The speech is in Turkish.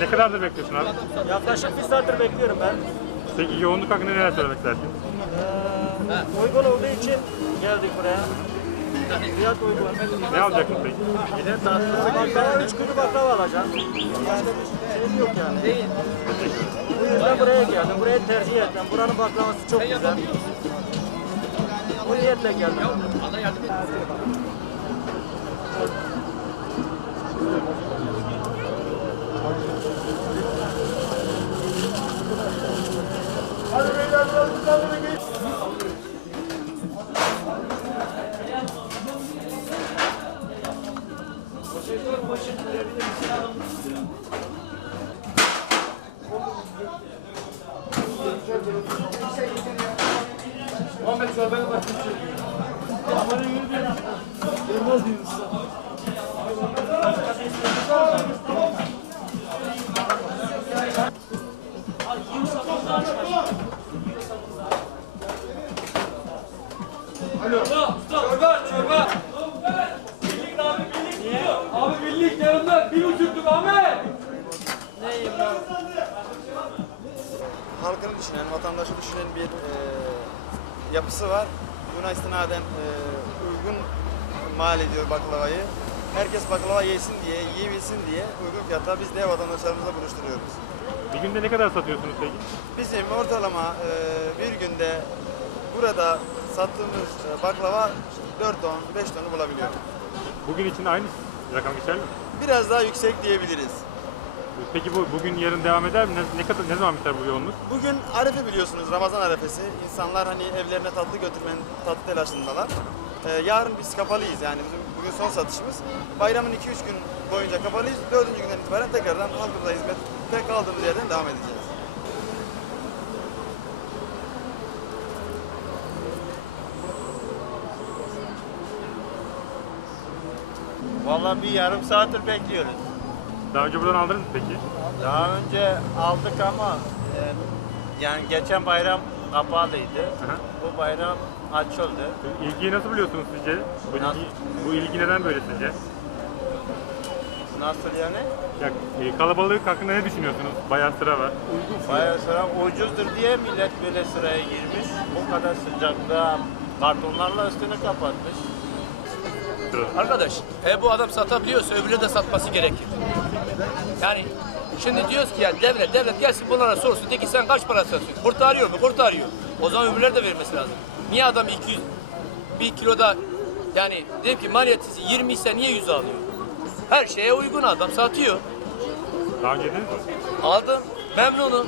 Ne kadardır bekliyorsun abi? Yaklaşık bir saattir bekliyorum ben. Peki yoğunluk hakkında neler söylemek istersin? Ee, uygun olduğu için geldik buraya. Fiyat uygun. Ne alacaksın peki? Baklava, üç kutu baklava alacağım. Başka bir şey yok yani. Bu yüzden buraya geldim. Burayı tercih ettim. Buranın baklavası çok güzel. Bu niyetle geldim. Muhammed Çorbay'a bakmışsın. Amanın yürü bir. Yılmaz diyorsun. Çorba, çorba. Birlik abi, birlik diyor. Abi birlik yanında bir buçuktuk Ahmet. halkını düşünen, vatandaşı düşünen bir e, yapısı var. Buna istinaden e, uygun mal ediyor baklavayı. Herkes baklava yesin diye, yiyebilsin diye uygun fiyata biz de vatandaşlarımızla buluşturuyoruz. Bir günde ne kadar satıyorsunuz peki? Bizim ortalama e, bir günde burada sattığımız e, baklava 4 ton, 5 tonu bulabiliyor. Bugün için aynı rakam geçerli mi? Biraz daha yüksek diyebiliriz. Peki bu bugün yarın devam eder mi? Ne, ne kadar ne zaman biter bu yoğunluk? Bugün Arefe biliyorsunuz, Ramazan Arefesi. İnsanlar hani evlerine tatlı götürmenin tatlı telaşındalar. Ee, yarın biz kapalıyız yani bizim bugün son satışımız. Bayramın 2-3 gün boyunca kapalıyız. 4. günden itibaren tekrardan halkımıza hizmete kaldığımız yerden devam edeceğiz. Vallahi bir yarım saattir bekliyoruz. Daha önce buradan aldınız mı peki? Daha önce aldık ama e, yani geçen bayram kapalıydı. Aha. Bu bayram açıldı. İlgiyi nasıl buluyorsunuz sizce? Bu Nasıl? ilgi, bu ilgi neden böyle sizce? Nasıl yani? Ya, e, kalabalık hakkında ne düşünüyorsunuz? Bayağı sıra var. Bayağı sıra ucuzdur diye millet böyle sıraya girmiş. Bu kadar sıcakta kartonlarla üstünü kapatmış. Arkadaş, e bu adam satabiliyorsa öbürü de satması gerekir. Yani şimdi diyoruz ki ya devlet, devlet gelsin bunlara sorsun de ki sen kaç para satıyorsun? Kurtarıyor mu? Kurtarıyor. O zaman öbürleri de vermesi lazım. Niye adam 200, bir kiloda yani diyelim ki maliyeti 20 ise niye 100 alıyor? Her şeye uygun adam satıyor. Daha önce mi? Aldım, memnunum.